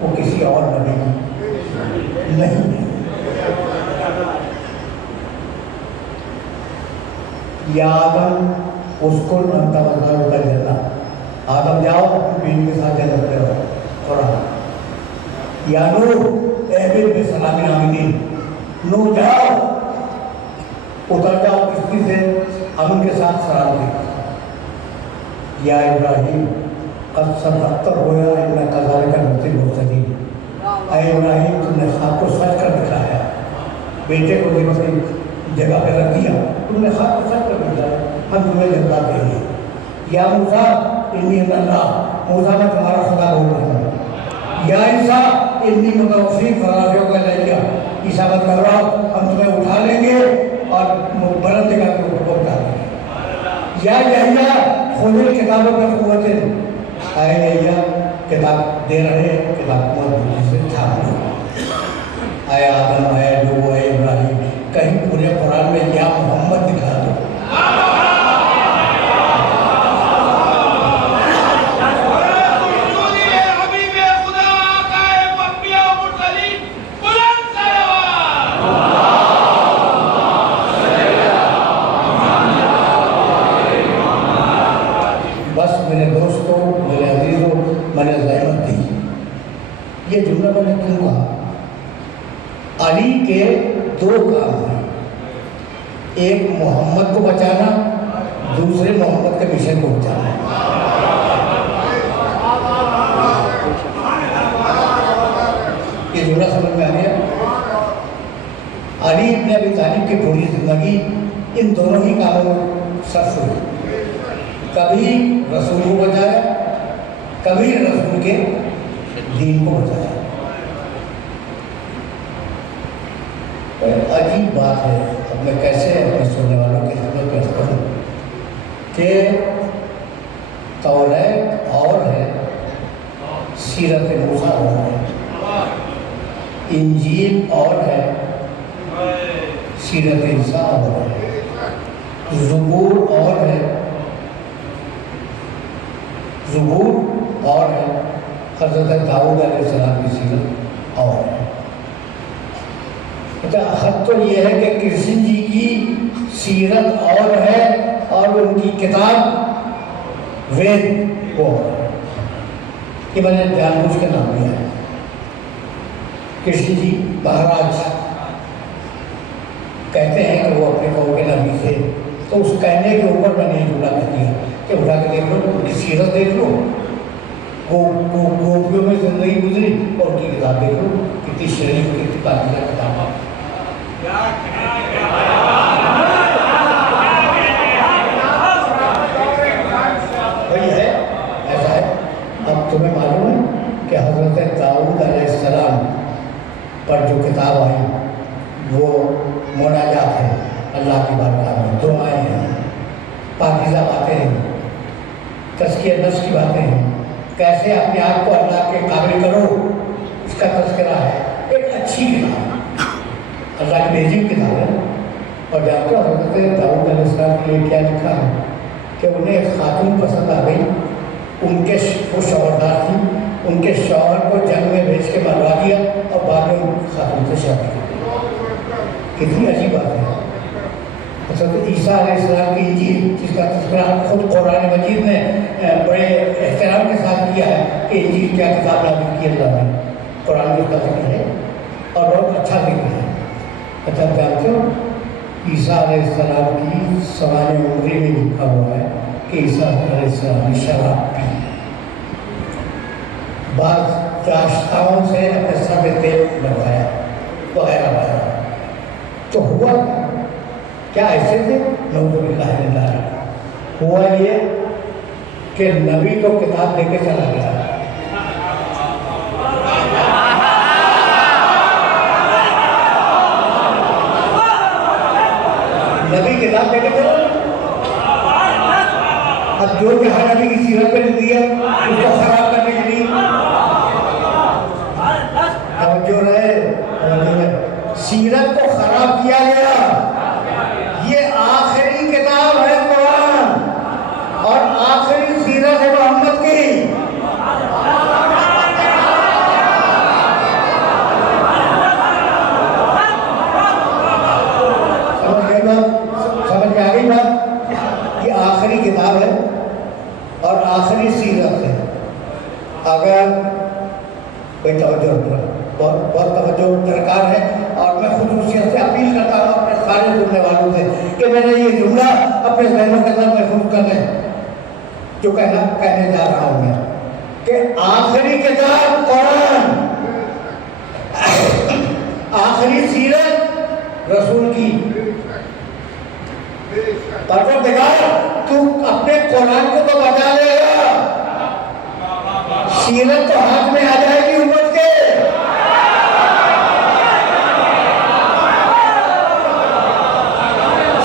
وہ کسی اور نبی کی نہیں ہے۔ یا آدم اسکن انت وزوجک الجنہ، آدم جاؤ اپنی بیوی کے ساتھ جنت میں رہو۔ قرآن یا نوح اہبط بسلام آمنین، نوح جاؤ اتر جاؤ کشتی سے امن کے ساتھ سلامتی کے ساتھ۔ یا ابراہیم قد صدقت الرؤیا انا کذلک نجزی المحسنین، اے ابراہیم تم نے خواب کو سچ کر دکھایا، بیٹے کو بھی اپنی جگہ پہ رکھ دیا، تم نے خواب کو سچ کر دکھایا، ہم تمہیں جنت دیں گے۔ یا موسیٰ انی انا اللہ، موسیٰ میں تمہارا خدا بول رہا ہوں۔ یا عیسیٰ انی متوفیک فرافعک الیہ، عیسیٰ مت گھبراؤ ہم تمہیں اٹھا لیں گے اور بلند جگہ کے اوپر پہنچا دیں گے۔ یا یحییٰ خذ الکتاب بقوۃ، اے یحییٰ کتاب دے رہے ہیں، کتاب کو سے تھام لو۔ اے آدم، اے نوح، اے ابراہیم، کہیں پورے قرآن میں یا محمد دکھا دو۔ یہ جملہ میں نے کیوں کہا؟ علی کے دو کام ہیں، ایک محمد کو بچانا، دوسرے محمد کے مشن کو بچانا۔ یہ جملہ سمجھ میں آ گیا؟ علی ابن ابی طالب کی پوری زندگی ان دونوں ہی کاموں میں صرف ہوئی، کبھی رسول کو بچایا، کبھی رسول کے دین کو بتایا۔ عجیب بات ہے، اب میں کیسے اپنے سننے والوں کی خدمت پیش کروں کہ توریت اور ہے، سیرت موسیٰ اور ہے، انجیل اور ہے، سیرت عیسیٰ اور ہے، زبور اور ہے، زبور اور ہے، حضرت داؤد علیہ السلام کی سیرت اور ہے۔ اچھا، حد تو یہ ہے کہ کرشن جی کی سیرت اور ہے اور ان کی کتاب وید وہ ہے۔ یہ میں نے جان بوجھ کے نام لیا ہے۔ کرشن جی مہاراج کہتے ہیں کہ وہ اپنے قوم کے نبی تھے، تو اس کہنے کے اوپر میں نے یہ جملہ کہہ دیا کہ اٹھا کے دیکھ لو، ان کی سیرت دیکھ لو، گوپیوں میں زندگی گزری اور ان کی کتاب دیکھ لو، کتنی شریف کتنی پاکیزہ کتاب ہے۔ وہی ہے، ایسا ہے۔ اب تمہیں معلوم ہے کہ حضرت داؤد علیہ السلام پر جو کتاب آئی وہ مناجات ہے، اللہ کی بارگاہ میں دعائیں ہیں، پاکیزہ باتیں ہیں، تزکیہ نفس کی باتیں ہیں، کیسے اپنے آپ کو اللہ کے قابل کرو، اس کا تذکرہ ہے۔ ایک اچھی کتاب، اللہ کی بھیجی کتاب ہے۔ اور جانتے ہو حضرت داؤد علیہ السلام کے لیے کیا لکھا ہے کہ انہیں ایک خاتون پسند آ گئی، ان کے وہ شوہردار تھی، ان کے شوہر کو جنگ میں بھیج کے مروا دیا اور بعد میں ان خاتون سے شادی کی۔ کتنی عجیب بات ہے۔ حضرت عیسیٰ علیہ السلام کی انجیل، جس کا تذکرہ خود قرآن مجید نے بڑے احترام کے ساتھ کیا ہے کہ انجیل کیا کتاب نازل کی اللہ نے، قرآن میں اس کا ذکر ہے اور بہت اچھا ذکر ہے۔ اچھا، جانتے ہو عیسیٰ علیہ السلام کی سوانح عمری میں لکھا ہوا ہے کہ عیسیٰ علیہ السلام نے شراب پی، بعض داشتاؤں سے اپنے سر میں تیل لگایا وغیرہ وغیرہ۔ تو ہوا کیا ایسے تھے؟ نعوذ باللہ من ذالک۔ ہوا یہ کہ نبی کو کتاب دے کے چلا گیا، نبی کتاب دے کے چلا۔ اب جو جہاں نبی کی سیرت پہ دیا اس کو خراب کرنے کے لیے خطاب کیا گیا. یہ آخری کتاب ہے قرآن اور آخری سیرت ہے محمد کی. سمجھ میں آ گئی بات؟ یہ آخری کتاب ہے اور آخری سیرت ہے. اگر کوئی توجہ بہت توجہ درکار ہے اور میں خصوصیت سے اپیل کرتا ہوں اپنے سارے سننے والوں سے کہ میں نے یہ جملہ اپنے ذہنوں کے اندر محفوظ کر لیں جو کہنے جا رہا ہوں میں کہ آخری کتاب قرآن، آخری سیرت رسول کی. پروردگار تو اپنے قرآن کو تو بچا لے گا، سیرت تو ہاتھ میں آ جائے گی امت کے.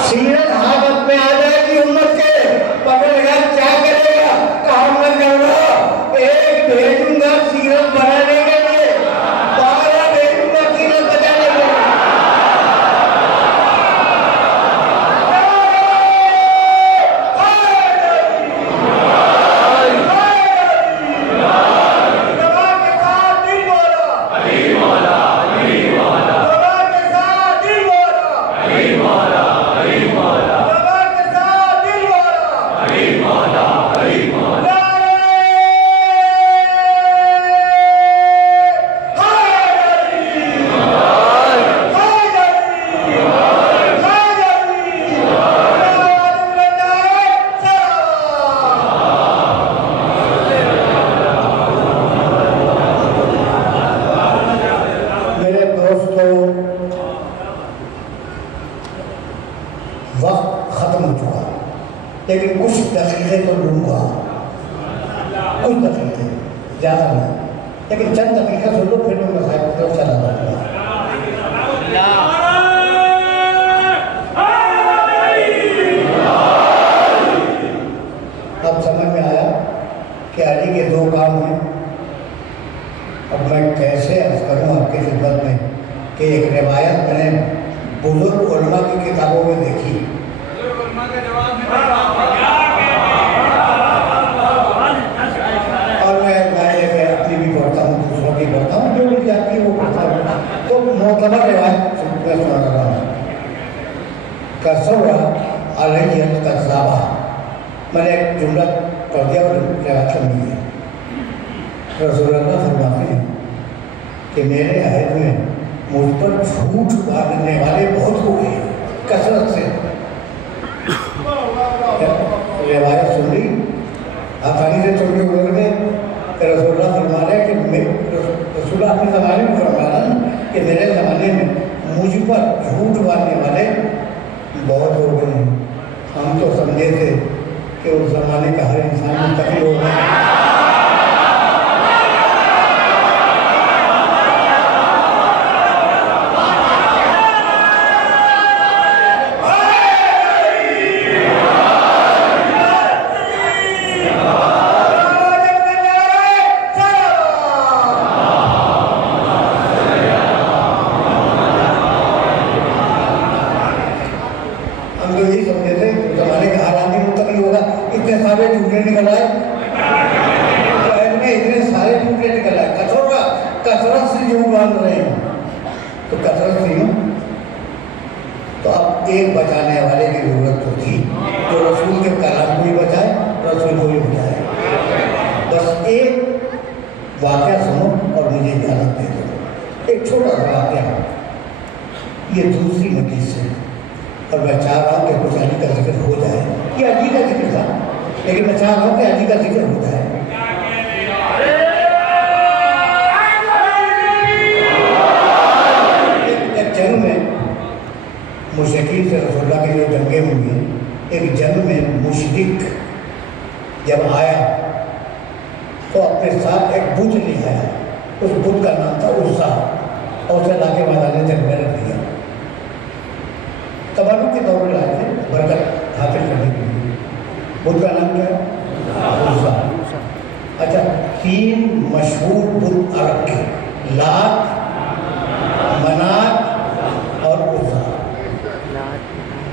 سیرت ہاتھ میں آ جائے گی امت کے. پروردگار کیا کرے گا؟ کہا میں کروں ایک بھیجوں گا سیرت بنانے کے لیے، 12 بھیجوں گا سیرت بچانے کے لیے. وقت ختم ہو چکا لیکن کچھ دقیقے تو لوں گا، کچھ دقیقے، زیادہ نہیں لیکن چند دقیقے سن لو پھر میں مسائل کی طرف چلا جاؤں گا. اب سمجھ میں آیا کہ علی کے 2 کام ہیں. اب میں کیسے عرض کروں آپ کی خدمت میں کہ ایک روایت میں نے بزرگ علماء کی کتابوں میں دیکھی، اور میں اپنی بھی پڑھتا ہوں، دوسروں کی پڑھتا ہوں، جو بھی جاتی ہے وہ پڑھتا ہوں. تو معتبر روایت میں سنا رہا ہوں. کسورا علیہ الکذابہ، میں نے ایک جملہ پڑھ دیا اور روایت سنی ہے. رسول اللہ فرماتے ہیں کہ میرے عہد میں مجھ پر جھوٹ باندھنے والے بہت ہو گئے کثرت سے. روایت سن لی آسانی سے چھوٹے گزر گئے. رسول اللہ فرما رہے کہ رسول اللہ اپنے زمانے میں فرما رہا کہ میرے زمانے میں مجھ پر جھوٹ باندھنے والے بہت ہو گئے ہیں. ہم تو سمجھے تھے کہ اس زمانے کا ہر انسان منتقل ہو گیا. تو کثرت نہیں ہو تو اب ایک بچانے والے کی ضرورت تو تھی جو رسول کے کلام کو بھی بچائے، رسول کو بھی بچائے. بس ایک واقعہ سنو اور مجھے اجازت دے دو. ایک چھوٹا سا واقعہ، یہ دوسری مجلس سے، اور میں چاہ رہا ہوں کہ کچھ علی کا ذکر ہو جائے. یہ علی کا ذکر تھا لیکن میں چاہ رہا ہوں کہ علی کا ذکر ہو جائے. جنگ میں مشرکین سے رسول اللہ کی جو جنگیں ہوئی ہیں، ایک جنگ میں مشرک جب آیا تو اپنے ساتھ ایک بت لے آیا. اس بت کا نام تھا عزا، اور اسے لا کے میدان جنگ میں رکھ دیا. تبرک کے طور پر لائے تھے برکت حاصل کرنے کے لیے. بت کا نام کیا ہے؟ عزا. اچھا، 3 مشہور بت عرب کے، لات، منات اور عزا.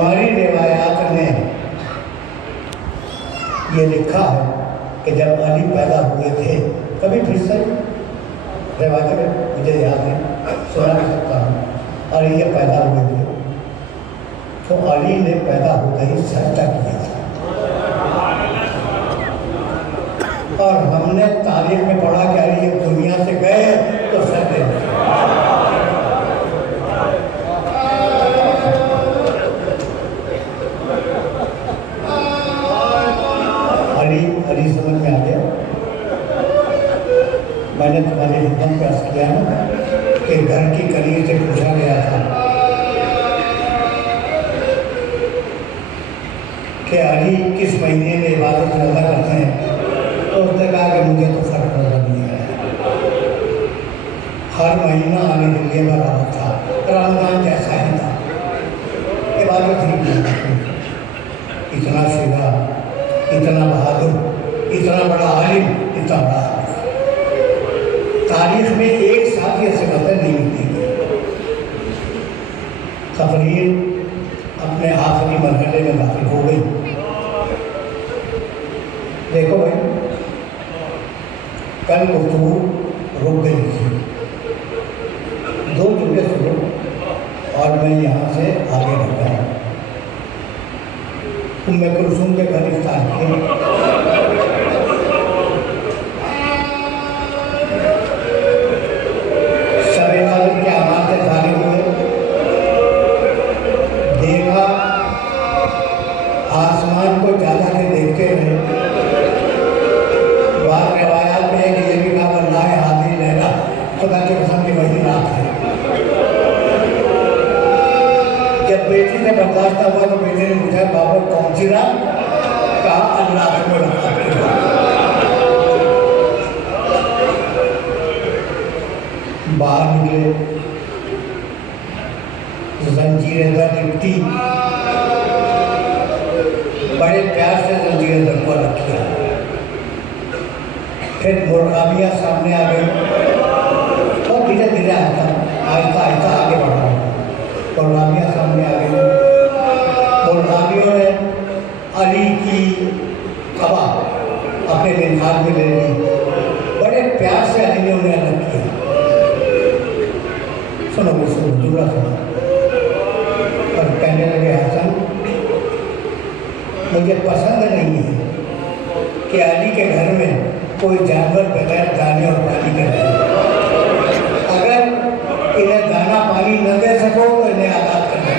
ہماری روایات میں یہ لکھا ہے کہ جب علی پیدا ہوئے تھے، کبھی پھر سے روایت میں مجھے یاد ہے، سنا بھی سکتا ہوں، علی یہ پیدا ہوئے تھے تو علی نے پیدا ہوتے ہی سجدہ کیا تھا، اور ہم نے تاریخ میں پڑھا کہ علی جب دنیا سے گئے تو سجدے میں علی سمجھ میں آ گیا۔ میں نے تمہاری خدمت میں عرض کیا نا کہ گھر کی کلیل سے پوچھا گیا تھا کہ علی کس مہینے میں عبادت زیادہ کرتے ہیں، تو اس نے کہا کہ مجھے تو فرق نظر نہیں آیا، ہر مہینہ علی کے لیے برابر تھا، رمضان جیسا ہی تھا، عبادت ہی نہیں۔ اتنا شجاع، اتنا بہادر، اتنا بڑا عالم، اتنا بڑا عالم، تاریخ میں ایک ساتھ یہ صفتیں نہیں ملتی گئی۔ تقریر اپنے آخری مرحلے میں داخل ہو گئی۔ دیکھو بھائی، کل گفتگو رک گئی تھی، 2 جملے سنو اور میں یہاں سے آگے بڑھتا ہوں۔ ام کلثوم کے گھر افطار کیے، آسمان کو جالا کے دیکھتے رہے۔ بعض روایات میں ہے کہ یہ بھی کہا واللہ ہادی لیلہ، خدا کے قسم کی وہی رات ہے۔ جب بیٹی سے برداشت ہوا تو بیٹے نے پوچھا بابا کون سی رات؟ کہا اللہ کو رات کی رات۔ باہر نکلے، زنجیر در لپٹی، بڑے پیار سے زنجیر در کو رکھیا، پھر مرغابیاں سامنے آ گئی اور دھیرے دھیرے آہستہ آہستہ آگے بڑھا، مرغابیاں سامنے آ گئی۔ مرغابیوں نے علی کی قبا اپنے منقار میں لے لی، بڑے پیار سے علی نے انہیں الگ کیا۔ سنو گے سنو جملہ سنو، اور کہنے لگے حسن مجھے پسند نہیں ہے کہ علی کے گھر میں کوئی جانور بغیر دانے اور پانی کے رہے، اگر انہیں دانا پانی نہ دے سکو تو انہیں آزاد کر دیں۔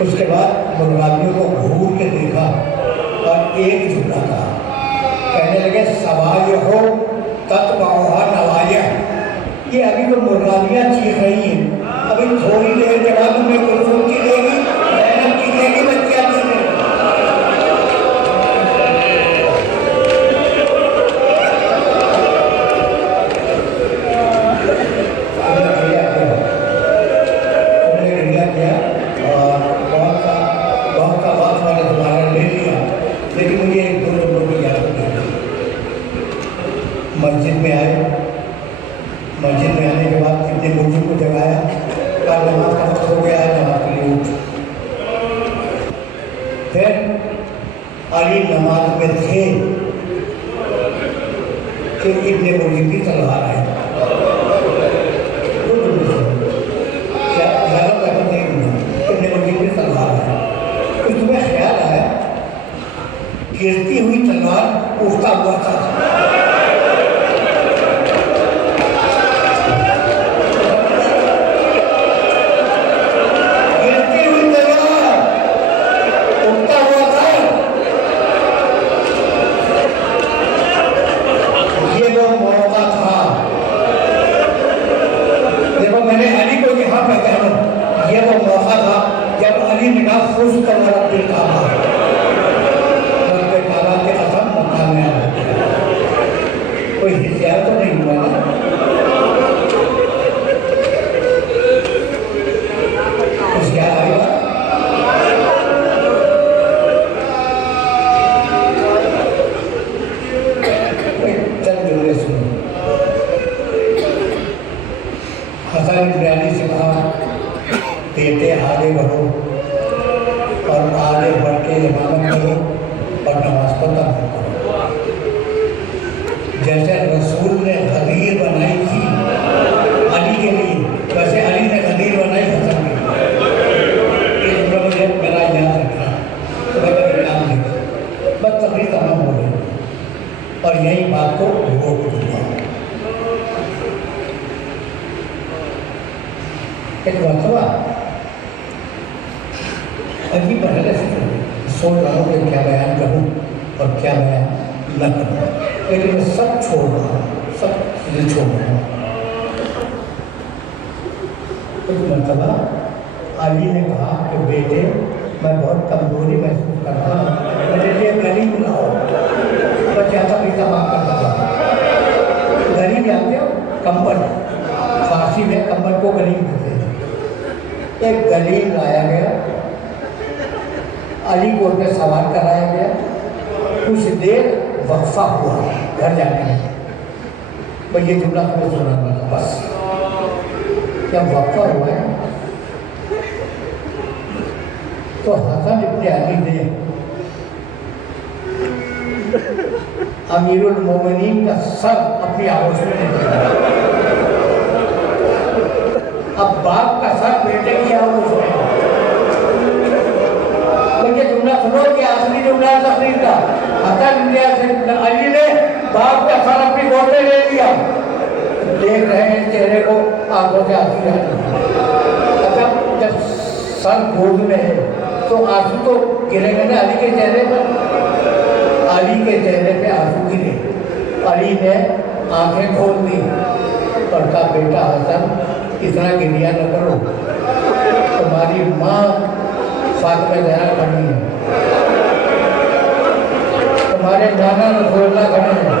اس کے بعد مرغابیوں کو گھور کے دیکھا اور ایک جملہ کہا، کہنے لگے سوایہ تتبعھا نوایہ، یہ ابھی تو مرغابیاں چیخ رہی ہیں، ابھی تھوڑی دیر کے بعد میں کلثوم چیخے گی، زینب چیخے گی، بچیاں چیخیں گی۔ مسجد میں آئے، مسجد میں آنے کے بعد ابن مرجم کو جگایا، کہا نماز کا وقت ہو گیا ہے، نماز کے لیے اٹھ۔ پھر علی نماز میں تھے کہ ابن مرجم کی تلوار آئی، ابن مرجم کی تلوار آئی، کچھ تمہیں خیال آیا گرتی ہوئی تلوار اٹھتا ہوا تھا، حسن بن علی سے آگے بڑھو اور آگے بڑھ کے امامت کرو اور نماز کو ترک کرو۔ جیسے رسول نے غدیر بنائی تھی علی کے لیے، ویسے علی نے غدیر بنائی حسن کے لیے۔ یہ جملہ مجھے میرا یاد رکھنا، تو میں کبھی کام نہیں کروں، بس تقریر تمام ہو گئی اور یہی بات کو روک دوں گا۔ ایک مرتبہ عجیب مرحلے سے سوچ رہا ہوں کہ کیا بیان کروں اور کیا بیان نہ کروں، لیکن میں سب چھوڑ رہا ہوں، سب چیزیں چھوڑ رہا ہوں۔ ایک مرتبہ علی نے کہا کہ بیٹے میں بہت کمزوری محسوس کرتا ہوں، میرے لیے غریب لاؤ۔ میں چاہتا بھی تمام کرتا تھا۔ غریب جانتے ہو؟ کمبل، فارسی میں کمبل کو غریب کہتے ہیں۔ ایک غریب لایا گیا، علی کو ان پہ سوار کرایا گیا، کچھ دیر وقفہ ہوا گھر جانے میں۔ بھئی یہ جملہ کو سنانا تھا بس۔ جب وقفہ ہوا ہے تو حسن ابن علی نے امیر المومنین کا سر اپنی آغوش میں لے لیا۔ اب باپ کا سر بیٹے کی آغوش میں۔ تو یہ جملہ سنو کہ آخری جملہ تقریر کا، حسن ابن علی نے باپ کا سر اپنی گود میں لے لیا۔ دیکھ رہے ہیں چہرے کو، آنکھوں سے آنسو آتے ہیں۔ جب سر گود میں ہے تو آنسو تو گرے گا نا علی کے چہرے پر۔ علی کے چہرے پہ آنسو گرے۔ علی نے آنکھیں کھول دی اور کہا بیٹا حسن اتنا گریہ نہ کرو، تمہاری ماں فاطمہ زہرا کھڑی ہے، تمہارے نانا رسول اللہ کھڑے ہیں،